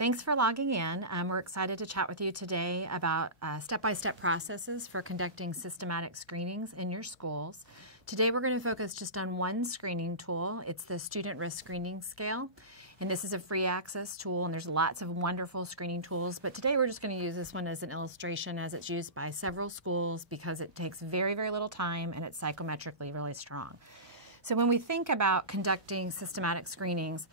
Thanks for logging in. We're excited to chat with you today about step-by-step processes for conducting systematic screenings in your schools. Today we're going to focus just on one screening tool. It's the Student Risk Screening Scale. And this is a free access tool, and there's lots of wonderful screening tools. But today we're just going to use this one as an illustration, as it's used by several schools because it takes very, very little time and it's psychometrically really strong. So when we think about conducting systematic screenings,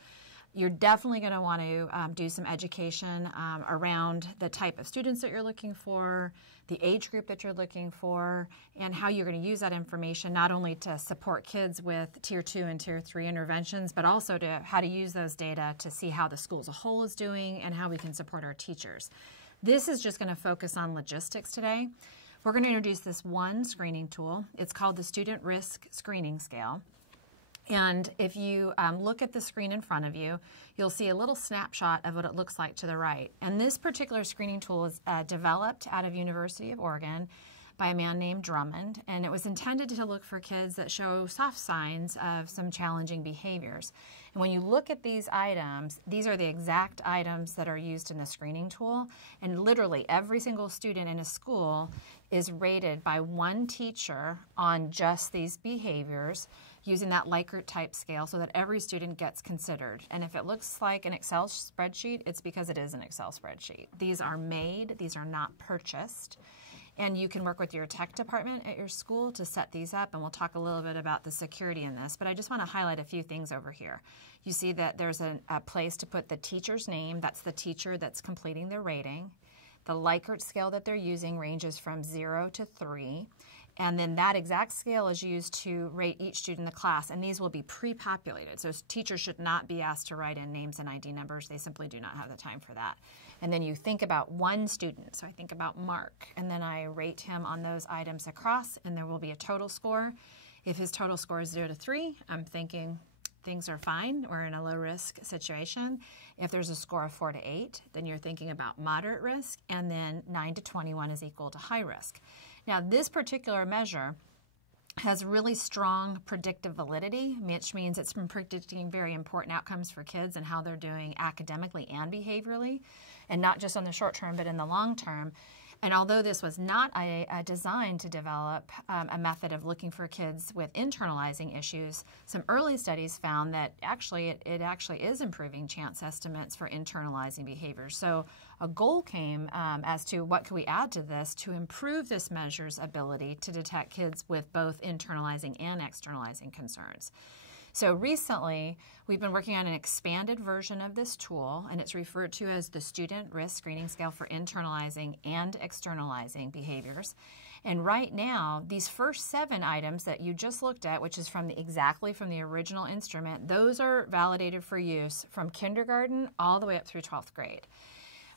you're definitely going to want to do some education around the type of students that you're looking for, the age group that you're looking for, and how you're going to use that information not only to support kids with Tier 2 and Tier 3 interventions, but also to how to use those data to see how the school as a whole is doing and how we can support our teachers. This is just going to focus on logistics today. We're going to introduce this one screening tool. It's called the Student Risk Screening Scale. And if you look at the screen in front of you, you'll see a little snapshot of what it looks like to the right. And this particular screening tool is developed out of University of Oregon by a man named Drummond, and it was intended to look for kids that show soft signs of some challenging behaviors. And when you look at these items, these are the exact items that are used in the screening tool, and literally every single student in a school is rated by one teacher on just these behaviors using that Likert type scale so that every student gets considered. And if it looks like an Excel spreadsheet, it's because it is an Excel spreadsheet. These are made, these are not purchased. And you can work with your tech department at your school to set these up, and we'll talk a little bit about the security in this. But I just want to highlight a few things over here. You see that there's a place to put the teacher's name. That's the teacher that's completing their rating. The Likert scale that they're using ranges from 0 to 3. And then that exact scale is used to rate each student in the class, and these will be pre-populated. So teachers should not be asked to write in names and ID numbers. They simply do not have the time for that. And then you think about one student. So I think about Mark, and then I rate him on those items across, and there will be a total score. If his total score is 0 to 3, I'm thinking things are fine. We're in a low-risk situation. If there's a score of 4 to 8, then you're thinking about moderate risk, and then 9 to 21 is equal to high risk. Now, this particular measure has really strong predictive validity, which means it's been predicting very important outcomes for kids and how they're doing academically and behaviorally, and not just on the short term, but in the long term. And although this was not designed to develop a method of looking for kids with internalizing issues, some early studies found that it actually is improving chance estimates for internalizing behaviors. So a goal came as to what could we add to this to improve this measure's ability to detect kids with both internalizing and externalizing concerns. So recently, we've been working on an expanded version of this tool, and it's referred to as the Student Risk Screening Scale for internalizing and externalizing behaviors. And right now, these first 7 items that you just looked at, which is exactly from the original instrument, those are validated for use from kindergarten all the way up through 12th grade.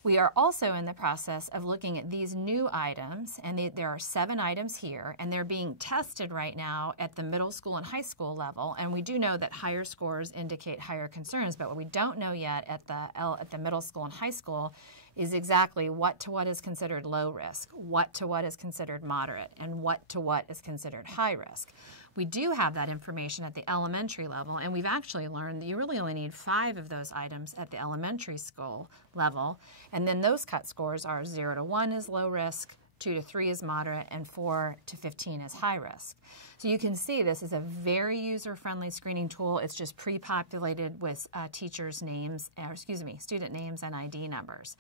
We are also in the process of looking at these new items, and there are 7 items here, and they're being tested right now at the middle school and high school level. And we do know that higher scores indicate higher concerns, but what we don't know yet at the middle school and high school is exactly what is considered low risk, what is considered moderate, and what is considered high risk. We do have that information at the elementary level, and we've actually learned that you really only need 5 of those items at the elementary school level, and then those cut scores are 0 to 1 is low risk, 2 to 3 is moderate, and 4 to 15 is high risk. So you can see this is a very user-friendly screening tool. It's just pre-populated with student names and ID numbers.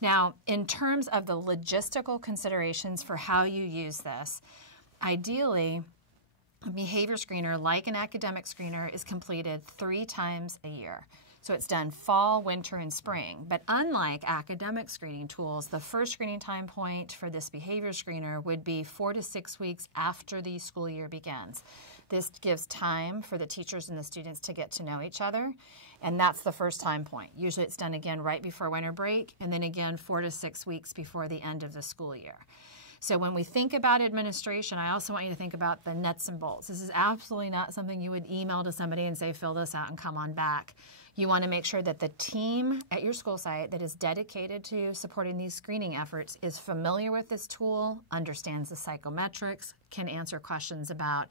Now, in terms of the logistical considerations for how you use this, ideally, a behavior screener, like an academic screener, is completed 3 times a year. So it's done fall, winter, and spring. But unlike academic screening tools, the first screening time point for this behavior screener would be 4 to 6 weeks after the school year begins. This gives time for the teachers and the students to get to know each other, and that's the first time point. Usually it's done again right before winter break, and then again 4 to 6 weeks before the end of the school year. So when we think about administration, I also want you to think about the nuts and bolts. This is absolutely not something you would email to somebody and say, fill this out and come on back. You want to make sure that the team at your school site that is dedicated to supporting these screening efforts is familiar with this tool, understands the psychometrics, can answer questions about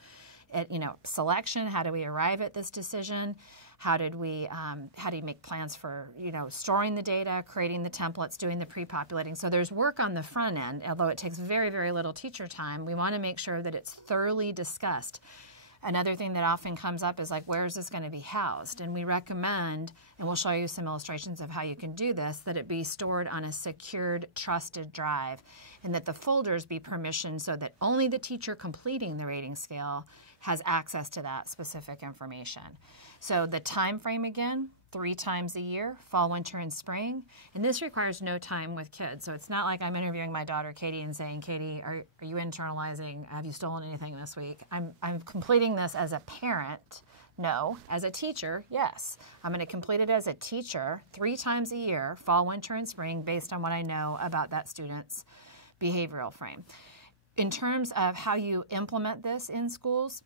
selection, how do we arrive at this decision, How do you make plans for, storing the data, creating the templates, doing the pre-populating? So there's work on the front end, although it takes very, very little teacher time. We want to make sure that it's thoroughly discussed. Another thing that often comes up is like, where is this going to be housed? And we recommend, and we'll show you some illustrations of how you can do this, that it be stored on a secured, trusted drive, and that the folders be permissioned so that only the teacher completing the rating scale has access to that specific information. So the time frame again, 3 times a year, fall, winter, and spring. And this requires no time with kids. So it's not like I'm interviewing my daughter, Katie, and saying, Katie, are you internalizing? Have you stolen anything this week? I'm completing this as a parent. No. As a teacher, yes. I'm going to complete it as a teacher 3 times a year, fall, winter, and spring, based on what I know about that student's behavioral frame. In terms of how you implement this in schools,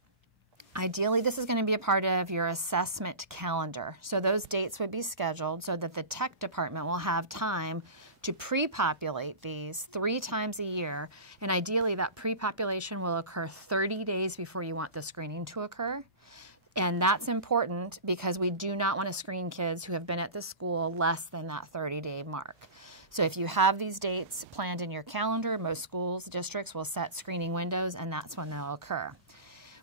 ideally, this is going to be a part of your assessment calendar. So those dates would be scheduled so that the tech department will have time to pre-populate these 3 times a year. And ideally, that pre-population will occur 30 days before you want the screening to occur. And that's important because we do not want to screen kids who have been at the school less than that 30-day mark. So if you have these dates planned in your calendar, most schools, districts will set screening windows, and that's when they'll occur.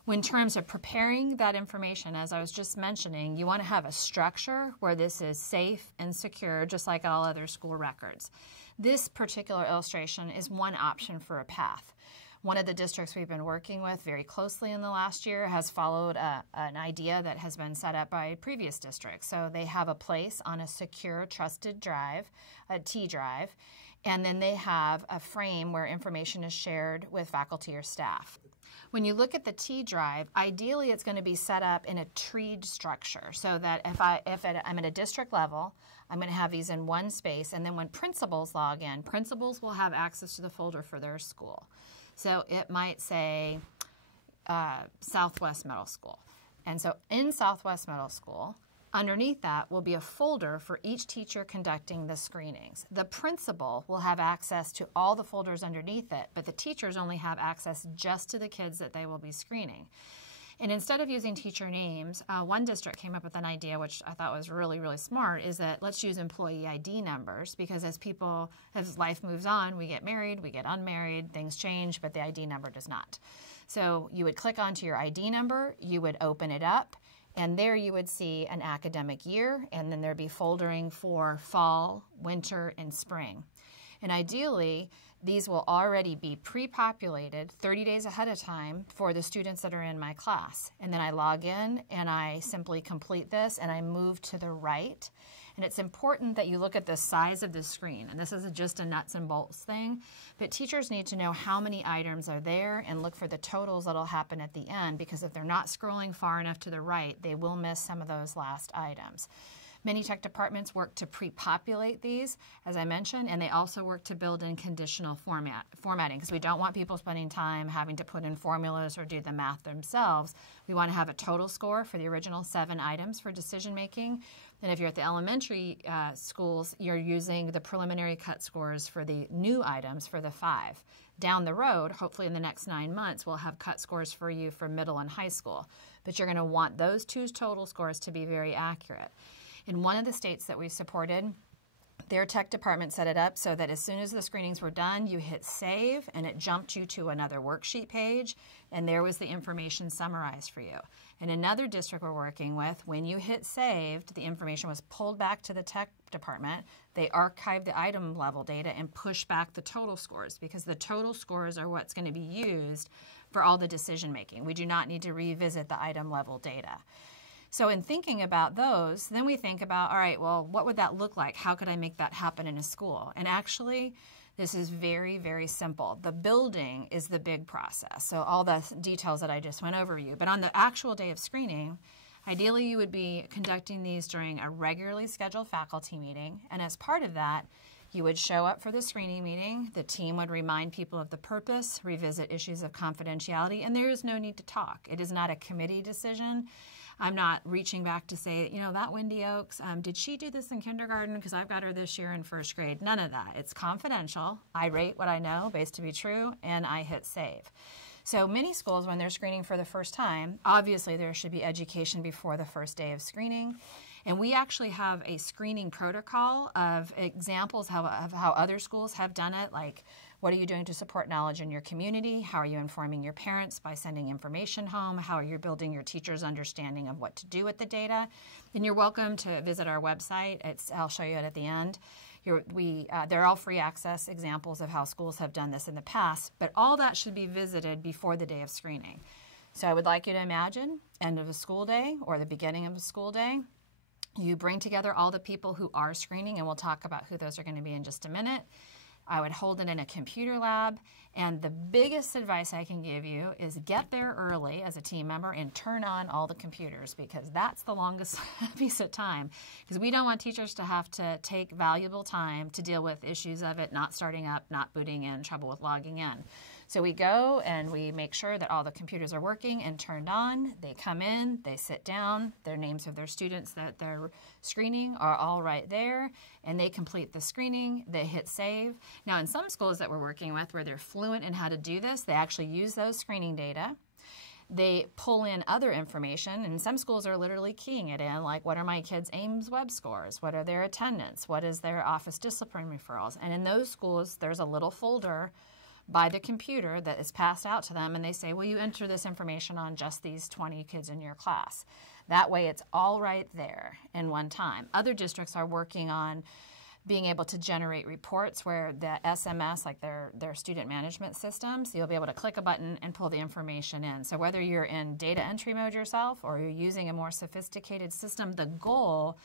In terms of preparing that information, as I was just mentioning, you want to have a structure where this is safe and secure, just like all other school records. This particular illustration is one option for a path. One of the districts we've been working with very closely in the last year has followed an idea that has been set up by previous districts. So they have a place on a secure, trusted drive, a T drive, and then they have a frame where information is shared with faculty or staff. When you look at the T drive, ideally it's going to be set up in a treed structure so that if I'm at a district level, I'm going to have these in one space, and then when principals log in, principals will have access to the folder for their school. So it might say Southwest Middle School. And so in Southwest Middle School, underneath that will be a folder for each teacher conducting the screenings. The principal will have access to all the folders underneath it, but the teachers only have access just to the kids that they will be screening. And instead of using teacher names, one district came up with an idea, which I thought was really, really smart, is that let's use employee ID numbers, because as life moves on, we get married, we get unmarried, things change, but the ID number does not. So you would click onto your ID number, you would open it up, and there you would see an academic year, and then there'd be foldering for fall, winter, and spring. And ideally, these will already be pre-populated 30 days ahead of time for the students that are in my class. And then I log in and I simply complete this and I move to the right. And it's important that you look at the size of the screen. And this is just a nuts and bolts thing, but teachers need to know how many items are there and look for the totals that'll happen at the end, because if they're not scrolling far enough to the right, they will miss some of those last items. Many tech departments work to pre-populate these, as I mentioned, and they also work to build in conditional formatting, because we don't want people spending time having to put in formulas or do the math themselves. We want to have a total score for the original 7 items for decision making. And if you're at the elementary schools, you're using the preliminary cut scores for the new items for the 5. Down the road, hopefully in the next 9 months, we'll have cut scores for you for middle and high school. But you're going to want those 2 total scores to be very accurate. In one of the states that we supported, their tech department set it up so that as soon as the screenings were done, you hit save and it jumped you to another worksheet page, and there was the information summarized for you. In another district we're working with, when you hit saved, the information was pulled back to the tech department. They archived the item level data and pushed back the total scores, because the total scores are what's going to be used for all the decision making. We do not need to revisit the item level data. So in thinking about those, then we think about, all right, well, what would that look like? How could I make that happen in a school? And actually, this is very, very simple. The building is the big process, so all the details that I just went over you. But on the actual day of screening, ideally you would be conducting these during a regularly scheduled faculty meeting, and as part of that, you would show up for the screening meeting, the team would remind people of the purpose, revisit issues of confidentiality, and there is no need to talk. It is not a committee decision. I'm not reaching back to say, that Wendy Oaks, did she do this in kindergarten? Because I've got her this year in first grade. None of that. It's confidential. I rate what I know based to be true, and I hit save. So many schools, when they're screening for the first time, obviously there should be education before the first day of screening. And we actually have a screening protocol of examples of how other schools have done it, like what are you doing to support knowledge in your community? How are you informing your parents by sending information home? How are you building your teachers' understanding of what to do with the data? And you're welcome to visit our website. I'll show you it at the end. They're all free access examples of how schools have done this in the past, but all that should be visited before the day of screening. So I would like you to imagine end of a school day or the beginning of a school day. You bring together all the people who are screening, and we'll talk about who those are going to be in just a minute. I would hold it in a computer lab, and the biggest advice I can give you is get there early as a team member and turn on all the computers, because that's the longest piece of time, because we don't want teachers to have to take valuable time to deal with issues of it not starting up, not booting in, trouble with logging in. So we go and we make sure that all the computers are working and turned on. They come in, they sit down, their names of their students that they're screening are all right there, and they complete the screening, they hit save. Now in some schools that we're working with where they're fluent in how to do this, they actually use those screening data. They pull in other information, and some schools are literally keying it in, like what are my kids' Ames web scores? What are their attendance? What is their office discipline referrals? And in those schools, there's a little folder by the computer that is passed out to them, and they say, will you enter this information on just these 20 kids in your class? That way it's all right there in one time. Other districts are working on being able to generate reports where the SMS, like their student management systems, you'll be able to click a button and pull the information in. So whether you're in data entry mode yourself or you're using a more sophisticated system, the goal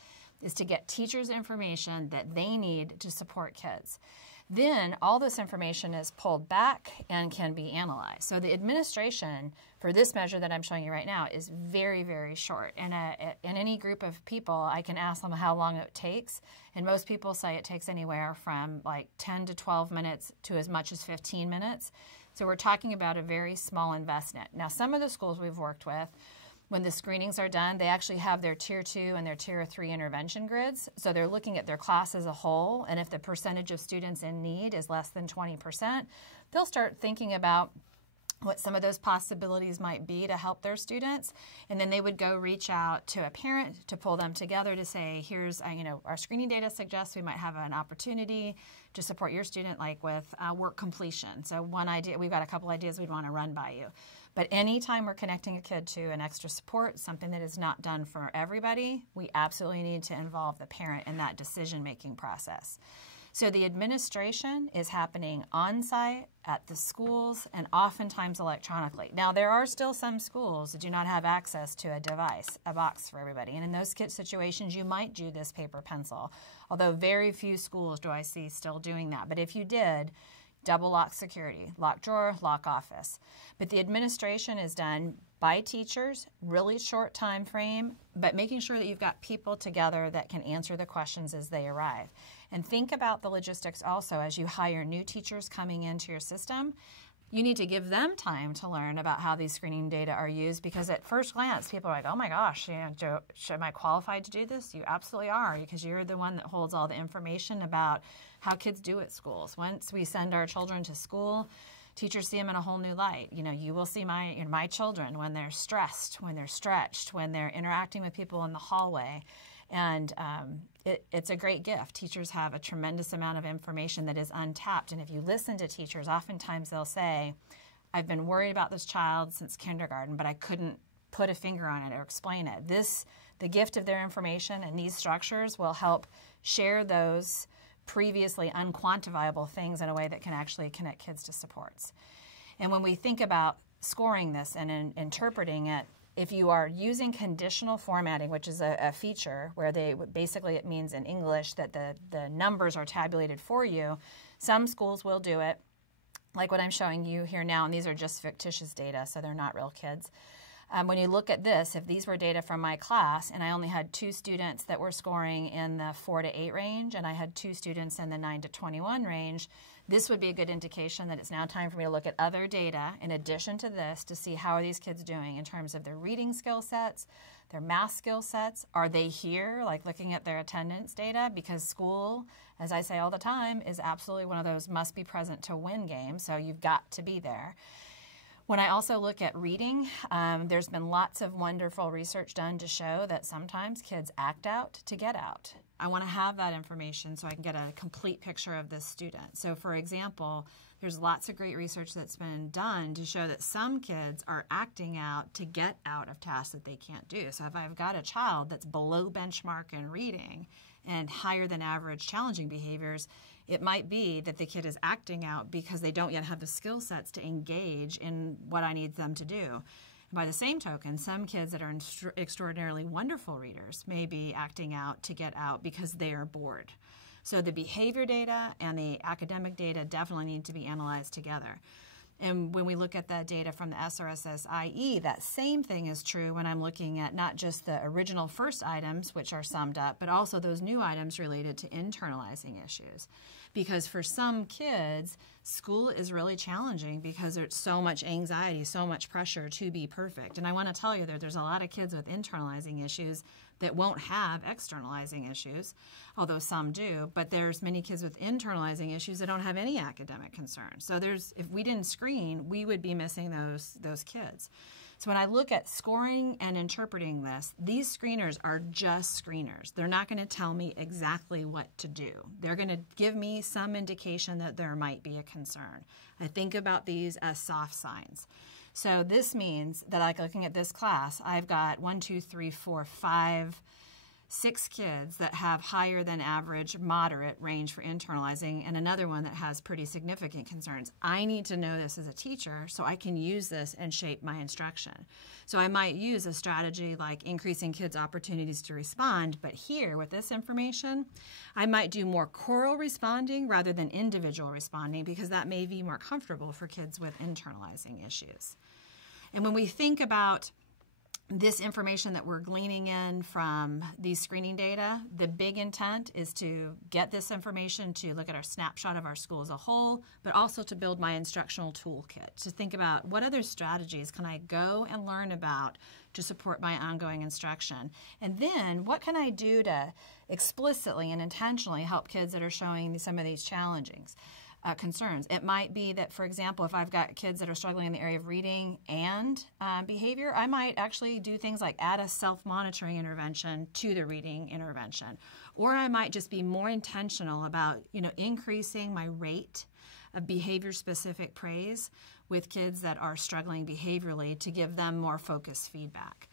is to get teachers information that they need to support kids. Then all this information is pulled back and can be analyzed. So the administration for this measure that I'm showing you right now is very, very short. And in any group of people, I can ask them how long it takes. And most people say it takes anywhere from like 10 to 12 minutes to as much as 15 minutes. So we're talking about a very small investment. Now, some of the schools we've worked with, when the screenings are done, they actually have their Tier 2 and their Tier 3 intervention grids. So they're looking at their class as a whole, and if the percentage of students in need is less than 20%, they'll start thinking about what some of those possibilities might be to help their students. And then they would go reach out to a parent to pull them together to say, here's, our screening data suggests we might have an opportunity to support your student, like with work completion. So one idea, we've got a couple ideas we'd want to run by you. But anytime we're connecting a kid to an extra support, something that is not done for everybody, we absolutely need to involve the parent in that decision-making process. So the administration is happening on-site at the schools and oftentimes electronically. Now, there are still some schools that do not have access to a device, a box for everybody. And in those situations, you might do this paper pencil, although very few schools do I see still doing that. But if you did, double lock security, lock drawer, lock office. But the administration is done by teachers, really short time frame, but making sure that you've got people together that can answer the questions as they arrive. And think about the logistics also as you hire new teachers coming into your system. You need to give them time to learn about how these screening data are used, because at first glance, people are like, oh my gosh, am I qualified to do this? You absolutely are, because you're the one that holds all the information about how kids do at schools. Once we send our children to school, teachers see them in a whole new light. You will see my children when they're stressed, when they're stretched, when they're interacting with people in the hallway. And it's a great gift. Teachers have a tremendous amount of information that is untapped. And if you listen to teachers, oftentimes they'll say, I've been worried about this child since kindergarten, but I couldn't put a finger on it or explain it. The gift of their information and these structures will help share those previously unquantifiable things in a way that can actually connect kids to supports. And when we think about scoring this and interpreting it, if you are using conditional formatting, which is a feature where basically it means in English that the numbers are tabulated for you, some schools will do it, like what I'm showing you here now, and these are just fictitious data, so they're not real kids. When you look at this, if these were data from my class and I only had 2 students that were scoring in the 4 to 8 range and I had 2 students in the 9 to 21 range, this would be a good indication that it's now time for me to look at other data in addition to this to see how are these kids doing in terms of their reading skill sets, their math skill sets. Are they here, like looking at their attendance data? Because school, as I say all the time, is absolutely one of those must be present to win games, so you've got to be there. When I also look at reading, there's been lots of wonderful research done to show that sometimes kids act out to get out. I want to have that information so I can get a complete picture of this student. So for example, there's lots of great research that's been done to show that some kids are acting out to get out of tasks that they can't do. So if I've got a child that's below benchmark in reading and higher than average challenging behaviors, it might be that the kid is acting out because they don't yet have the skill sets to engage in what I need them to do. By the same token, some kids that are extraordinarily wonderful readers may be acting out to get out because they are bored. So the behavior data and the academic data definitely need to be analyzed together. And when we look at that data from the SRSS IE, that same thing is true when I'm looking at not just the original first items, which are summed up, but also those new items related to internalizing issues. Because for some kids, school is really challenging because there's so much anxiety, so much pressure to be perfect. And I want to tell you that there's a lot of kids with internalizing issues that won't have externalizing issues, although some do, but there's many kids with internalizing issues that don't have any academic concerns. So if we didn't screen, we would be missing those kids. So when I look at scoring and interpreting this, these screeners are just screeners. They're not going to tell me exactly what to do. They're going to give me some indication that there might be a concern. I think about these as soft signs. So this means that, like looking at this class, I've got 6 kids that have higher than average moderate range for internalizing and another one that has pretty significant concerns. I need to know this as a teacher so I can use this and shape my instruction. So I might use a strategy like increasing kids' opportunities to respond, but here with this information, I might do more choral responding rather than individual responding because that may be more comfortable for kids with internalizing issues. And when we think about this information that we're gleaning in from these screening data, the big intent is to get this information to look at our snapshot of our school as a whole, but also to build my instructional toolkit, to think about what other strategies can I go and learn about to support my ongoing instruction. And then what can I do to explicitly and intentionally help kids that are showing some of these concerns. It might be that, for example, if I've got kids that are struggling in the area of reading and behavior, I might actually do things like add a self-monitoring intervention to the reading intervention. Or I might just be more intentional about, increasing my rate of behavior-specific praise with kids that are struggling behaviorally to give them more focused feedback.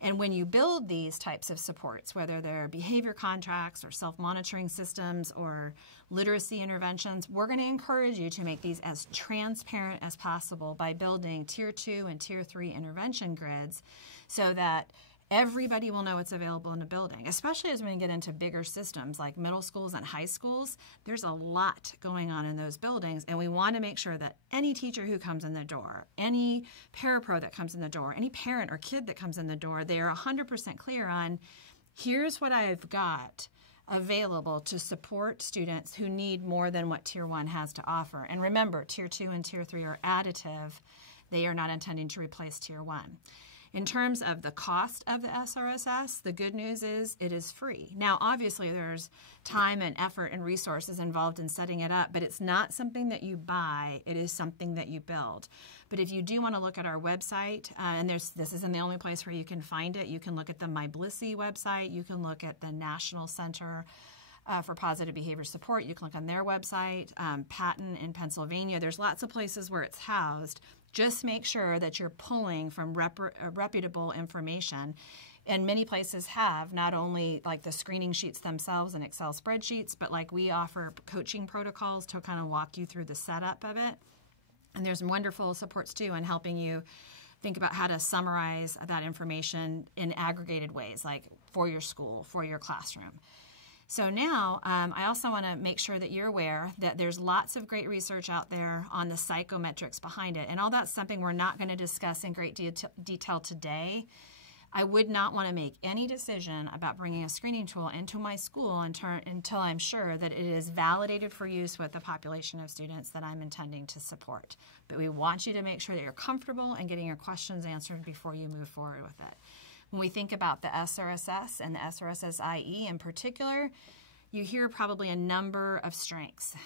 And when you build these types of supports, whether they're behavior contracts or self-monitoring systems or literacy interventions, we're going to encourage you to make these as transparent as possible by building Tier 2 and Tier 3 intervention grids so that everybody will know what's available in the building, especially as we get into bigger systems like middle schools and high schools. There's a lot going on in those buildings, and we want to make sure that any teacher who comes in the door, any parapro that comes in the door, any parent or kid that comes in the door, they are 100% clear on, here's what I've got available to support students who need more than what Tier 1 has to offer. And remember, Tier 2 and Tier 3 are additive. They are not intending to replace Tier 1. In terms of the cost of the SRSS, the good news is it is free. Now, obviously, there's time and effort and resources involved in setting it up, but it's not something that you buy. It is something that you build. But if you do want to look at our website, and this isn't the only place where you can find it. You can look at the MyBlissy website. You can look at the National Center for Positive Behavior Support. You can look on their website, Patton in Pennsylvania. There's lots of places where it's housed. Just make sure that you're pulling from reputable information. And many places have not only like the screening sheets themselves and Excel spreadsheets, but like we offer coaching protocols to kind of walk you through the setup of it. And there's wonderful supports too in helping you think about how to summarize that information in aggregated ways, like for your school, for your classroom. So now I also want to make sure that you're aware that there's lots of great research out there on the psychometrics behind it. And all that's something we're not going to discuss in great detail today. I would not want to make any decision about bringing a screening tool into my school until I'm sure that it is validated for use with the population of students that I'm intending to support. But we want you to make sure that you're comfortable and getting your questions answered before you move forward with it. When we think about the SRSS and the SRSS IE in particular, you hear probably a number of strengths.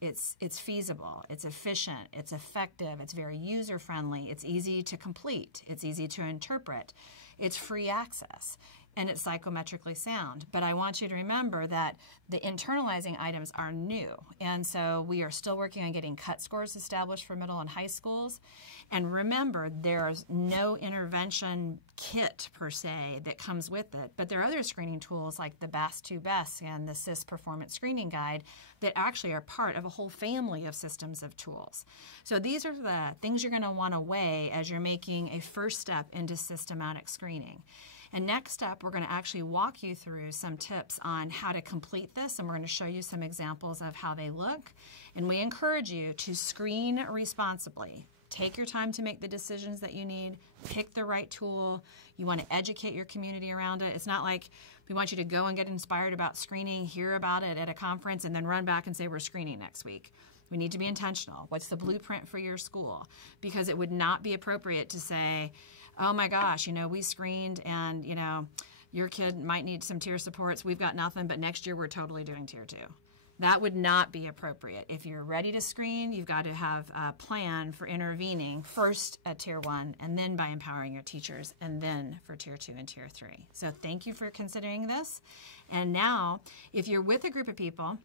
It's feasible, it's efficient, it's effective, it's very user-friendly, it's easy to complete, it's easy to interpret, it's free access, and it's psychometrically sound. But I want you to remember that the internalizing items are new, and so we are still working on getting cut scores established for middle and high schools. And remember, there's no intervention kit per se that comes with it, but there are other screening tools like the BAS2BEST and the SIS Performance Screening Guide that actually are part of a whole family of systems of tools. So these are the things you're going to want to weigh as you're making a first step into systematic screening. And next up, we're going to actually walk you through some tips on how to complete this, and we're going to show you some examples of how they look. And we encourage you to screen responsibly. Take your time to make the decisions that you need. Pick the right tool. You want to educate your community around it. It's not like we want you to go and get inspired about screening, hear about it at a conference, and then run back and say we're screening next week. We need to be intentional. What's the blueprint for your school? Because it would not be appropriate to say, oh my gosh, we screened and, your kid might need some tier supports. We've got nothing, but next year we're totally doing tier 2. That would not be appropriate. If you're ready to screen, you've got to have a plan for intervening first at tier 1 and then by empowering your teachers and then for tier 2 and tier 3. So thank you for considering this. And now, if you're with a group of people,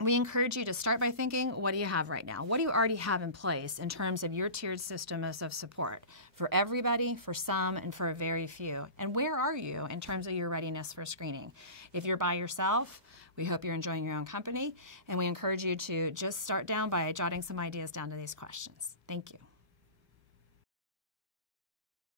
we encourage you to start by thinking, what do you have right now? What do you already have in place in terms of your tiered system of support for everybody, for some, and for a very few? And where are you in terms of your readiness for screening? If you're by yourself, we hope you're enjoying your own company, and we encourage you to just start down by jotting some ideas down to these questions. Thank you.